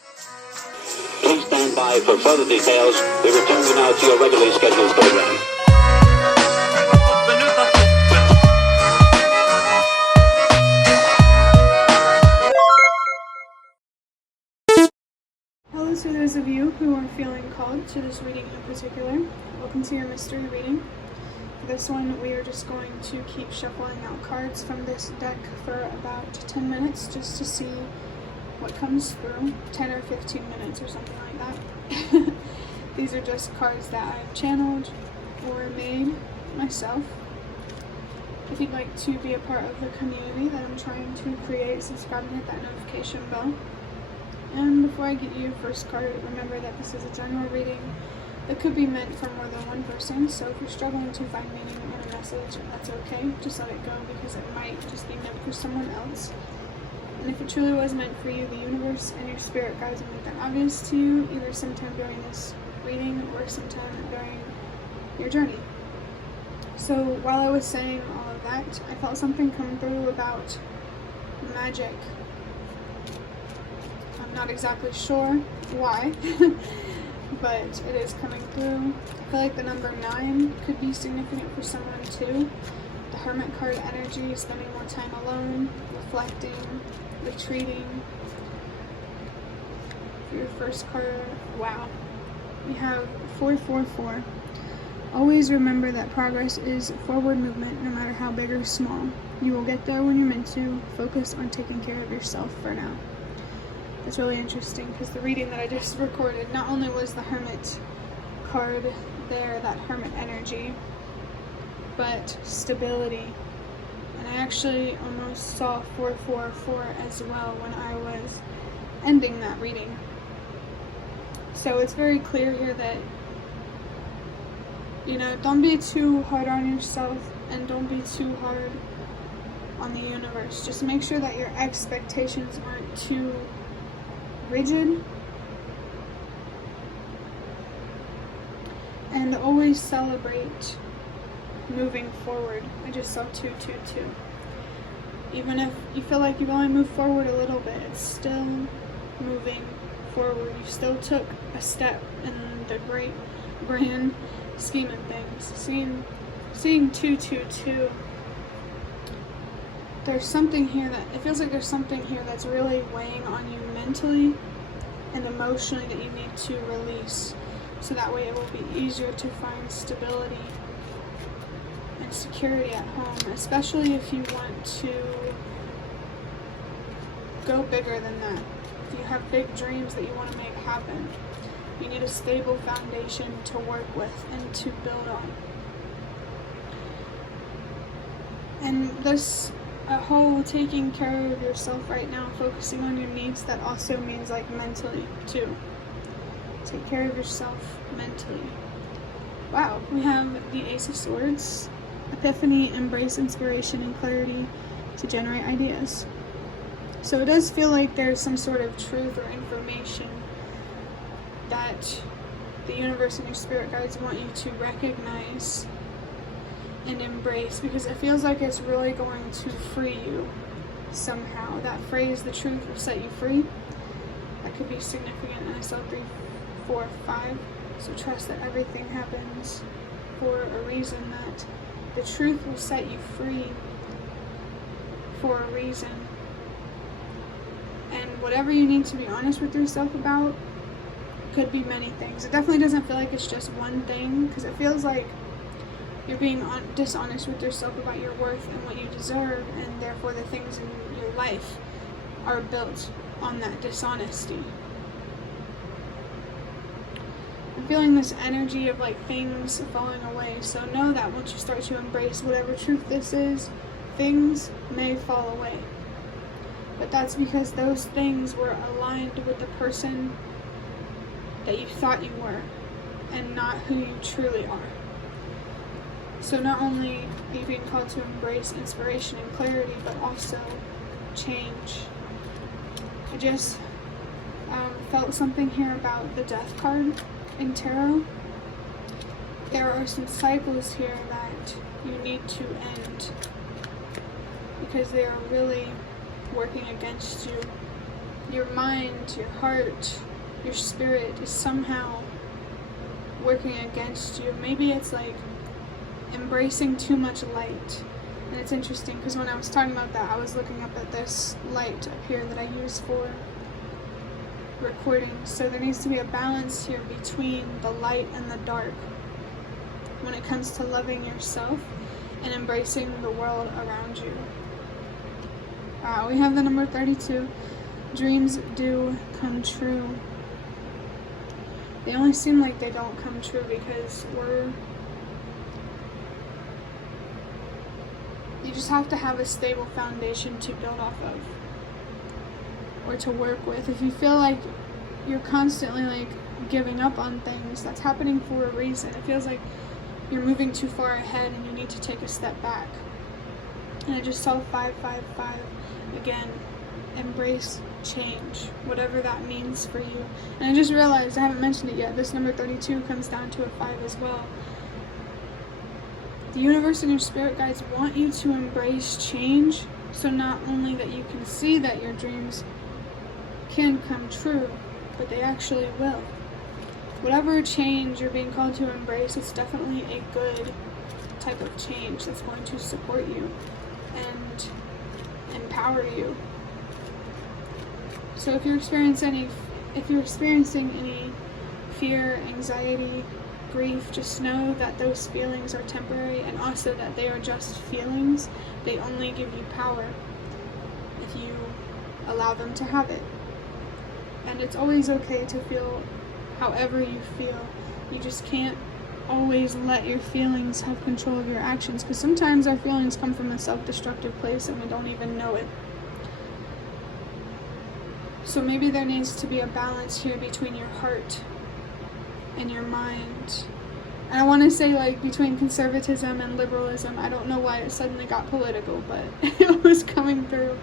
Please stand by for further details. We return you now to your regularly scheduled program. Hello to those of you who are feeling called to this reading in particular. Welcome to your mystery reading. For this one, we are just going to keep shuffling out cards from this deck for about 10 minutes just to see what comes through. 10 or 15 minutes or something like that. These are just cards that I've channeled or made myself. If you'd like to be a part of the community that I'm trying to create, subscribe and hit that notification bell. And before I get you your first card, remember that this is a general reading that could be meant for more than one person, so if you're struggling to find meaning in a message, that's okay. Just let it go because it might just be meant for someone else. And if it truly was meant for you, the universe and your spirit guides will make that obvious to you, either sometime during this reading or sometime during your journey. So while I was saying all of that, I felt something come through about magic. I'm not exactly sure why, but it is coming through. I feel like the number 9 could be significant for someone too. The Hermit card energy, spending more time alone, reflecting, retreating. For your first card, wow. We have 444. Always remember that progress is forward movement, no matter how big or small. You will get there when you're meant to. Focus on taking care of yourself for now. It's really interesting because the reading that I just recorded, not only was the Hermit card there, that Hermit energy, but stability. And I actually almost saw 444 as well when I was ending that reading. So it's very clear here that, don't be too hard on yourself and don't be too hard on the universe. Just make sure that your expectations aren't too rigid, and always celebrate moving forward. I just saw 222. Even if you feel like you've only moved forward a little bit, it's still moving forward. You still took a step in the great grand scheme of things. Seeing 222, there's something here that it feels like there's something here that's really weighing on you mentally and emotionally that you need to release, so that way it will be easier to find stability and security at home, especially if you want to go bigger than that. If you have big dreams that you want to make happen, you need a stable foundation to work with and to build on. And this whole taking care of yourself right now, focusing on your needs, that also means like mentally too. Take care of yourself mentally. Wow, we have the Ace of Swords. Epiphany, embrace inspiration and clarity to generate ideas. So it does feel like there's some sort of truth or information that the universe and your spirit guides want you to recognize and embrace, because it feels like it's really going to free you somehow. That phrase, the truth will set you free, that could be significant. And I saw 3, 4, 5. So trust that everything happens for a reason, that the truth will set you free for a reason. And whatever you need to be honest with yourself about could be many things. It definitely doesn't feel like it's just one thing, because it feels like you're being dishonest with yourself about your worth and what you deserve, and therefore the things in your life are built on that dishonesty. I'm feeling this energy of like things falling away, so know that once you start to embrace whatever truth this is, things may fall away. But that's because those things were aligned with the person that you thought you were and not who you truly are. So not only are you being called to embrace inspiration and clarity, but also change. I just felt something here about the Death card in tarot. There are some cycles here that you need to end because they are really working against you. your mind, your heart, your spirit is somehow working against you. Maybe it's like embracing too much light. And it's interesting because when I was talking about that, I was looking up at this light up here that I use for recording. So there needs to be a balance here between the light and the dark when it comes to loving yourself and embracing the world around you. We have the number 32. Dreams do come true. They only seem like they don't come true because you just have to have a stable foundation to build off of or to work with. If you feel like you're constantly like giving up on things, that's happening for a reason. It feels like you're moving too far ahead and you need to take a step back. And I just saw 555 again. Embrace change, whatever that means for you. And I just realized I haven't mentioned it yet. This number 32 comes down to a 5 as well. The universe and your spirit guides want you to embrace change, so not only that you can see that your dreams can come true, but they actually will. Whatever change you're being called to embrace, it's definitely a good type of change that's going to support you and empower you. So if you're experiencing any fear, anxiety, grief, just know that those feelings are temporary, and also that they are just feelings. They only give you power if you allow them to have it. And it's always okay to feel however you feel. You just can't always let your feelings have control of your actions, because sometimes our feelings come from a self-destructive place and we don't even know it. So maybe there needs to be a balance here between your heart and your mind. And I want to say like between conservatism and liberalism. I don't know why it suddenly got political, but it was coming through.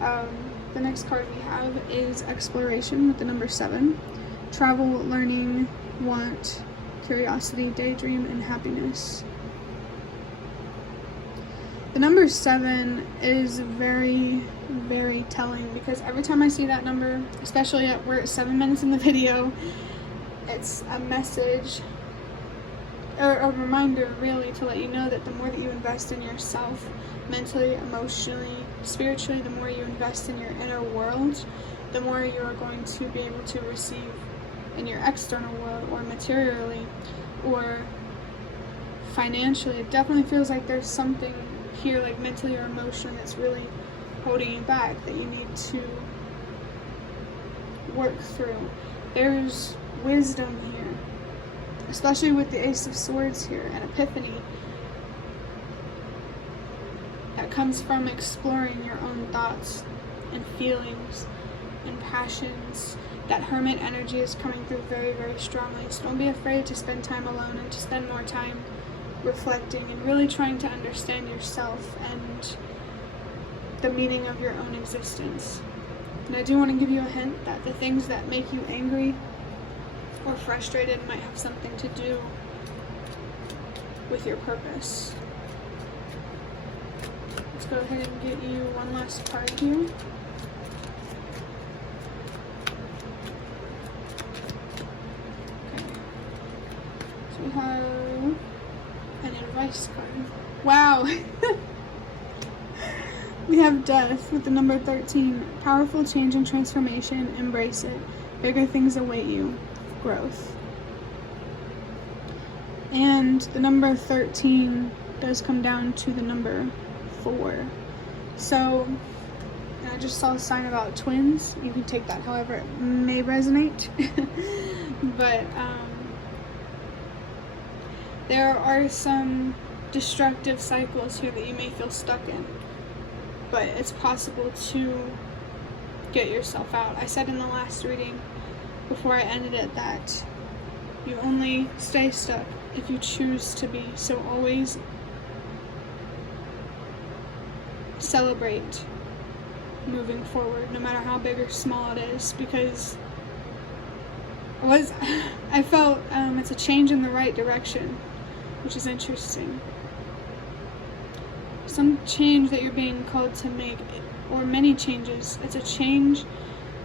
The next card we have is exploration with the number 7. Travel, learning, want, curiosity, daydream, and happiness. The number 7 is very, very telling, because every time I see that number, especially we're at 7 minutes in the video, it's a message or a reminder really to let you know that the more that you invest in yourself, mentally, emotionally, spiritually, the more you invest in your inner world, the more you are going to be able to receive in your external world, or materially, or financially. It definitely feels like there's something here, like mentally or emotionally, that's really holding you back, that you need to work through. There's wisdom here, especially with the Ace of Swords here, and epiphany that comes from exploring your own thoughts and feelings and passions. That Hermit energy is coming through very, very strongly. So don't be afraid to spend time alone and to spend more time reflecting and really trying to understand yourself and the meaning of your own existence. And I do want to give you a hint that the things that make you angry or frustrated might have something to do with your purpose. Let's go ahead and get you one last card here. We have an advice card. Wow. We have death with the number 13. Powerful change and transformation. Embrace it. Bigger things await you. Growth. And the number 13 does come down to the number 4. So, I just saw a sign about twins. You can take that however it may resonate. But, there are some destructive cycles here that you may feel stuck in, but it's possible to get yourself out. I said in the last reading, before I ended it, that you only stay stuck if you choose to be. So always celebrate moving forward, no matter how big or small it is, because I felt it's a change in the right direction, which is interesting. Some change that you're being called to make, or many changes. It's a change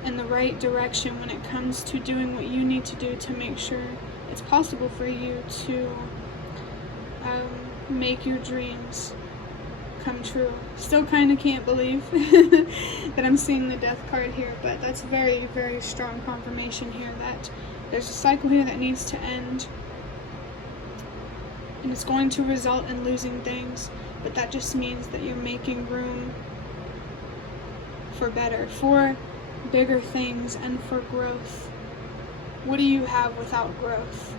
in the right direction when it comes to doing what you need to do to make sure it's possible for you to make your dreams come true. Still kind of can't believe that I'm seeing the death card here, but that's very, very strong confirmation here that there's a cycle here that needs to end, and it's going to result in losing things, but that just means that you're making room for better, for bigger things, and for growth. What do you have without growth?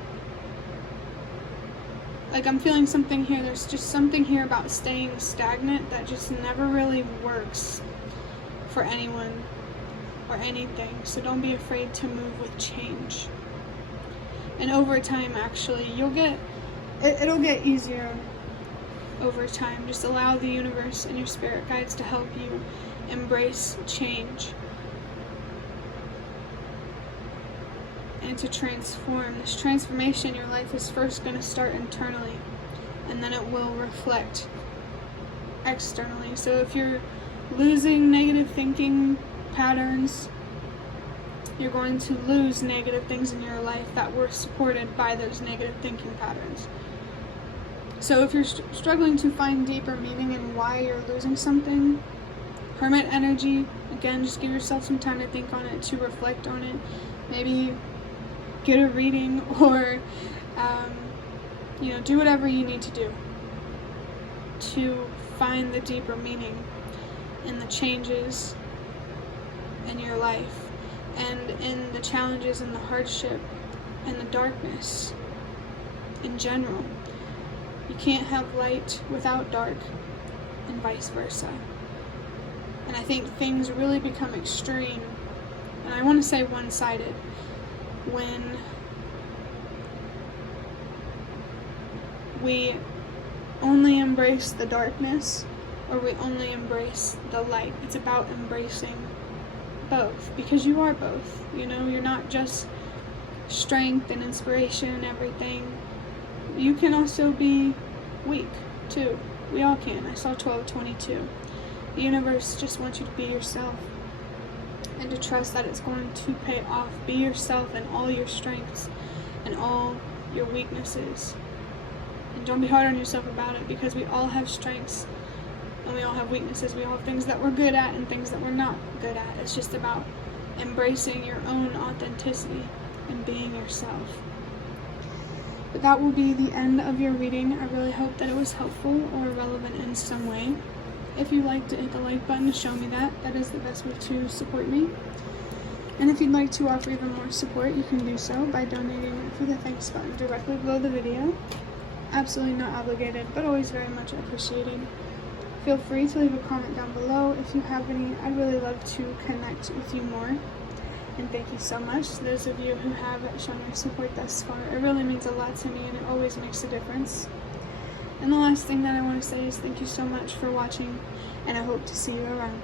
Like, I'm feeling something here. There's just something here about staying stagnant that just never really works for anyone or anything. So don't be afraid to move with change. And over time, actually, it'll get easier over time. Just allow the universe and your spirit guides to help you embrace change and to transform. This transformation in your life is first going to start internally, and then it will reflect externally. So if you're losing negative thinking patterns, you're going to lose negative things in your life that were supported by those negative thinking patterns. So if you're struggling to find deeper meaning in why you're losing something, hermit energy, again, just give yourself some time to think on it, to reflect on it. Maybe get a reading, or do whatever you need to do to find the deeper meaning in the changes in your life, and in the challenges and the hardship and the darkness in general. You can't have light without dark, and vice versa. And I think things really become extreme, and I want to say one-sided, when we only embrace the darkness or we only embrace the light. It's about embracing both, because you are both. You're not just strength and inspiration and everything. You can also be weak too. We all can. I saw 1222. The universe just wants you to be yourself, and to trust that it's going to pay off. Be yourself in all your strengths and all your weaknesses. And don't be hard on yourself about it, because we all have strengths and we all have weaknesses. We all have things that we're good at and things that we're not good at. It's just about embracing your own authenticity and being yourself. But that will be the end of your reading. I really hope that it was helpful or relevant in some way. If you'd like to hit the like button to show me that, that is the best way to support me. And if you'd like to offer even more support, you can do so by donating for the thanks button directly below the video. Absolutely not obligated, but always very much appreciated. Feel free to leave a comment down below if you have any. I'd really love to connect with you more. And thank you so much to those of you who have shown your support thus far. It really means a lot to me, and it always makes a difference. And the last thing that I want to say is thank you so much for watching, and I hope to see you around.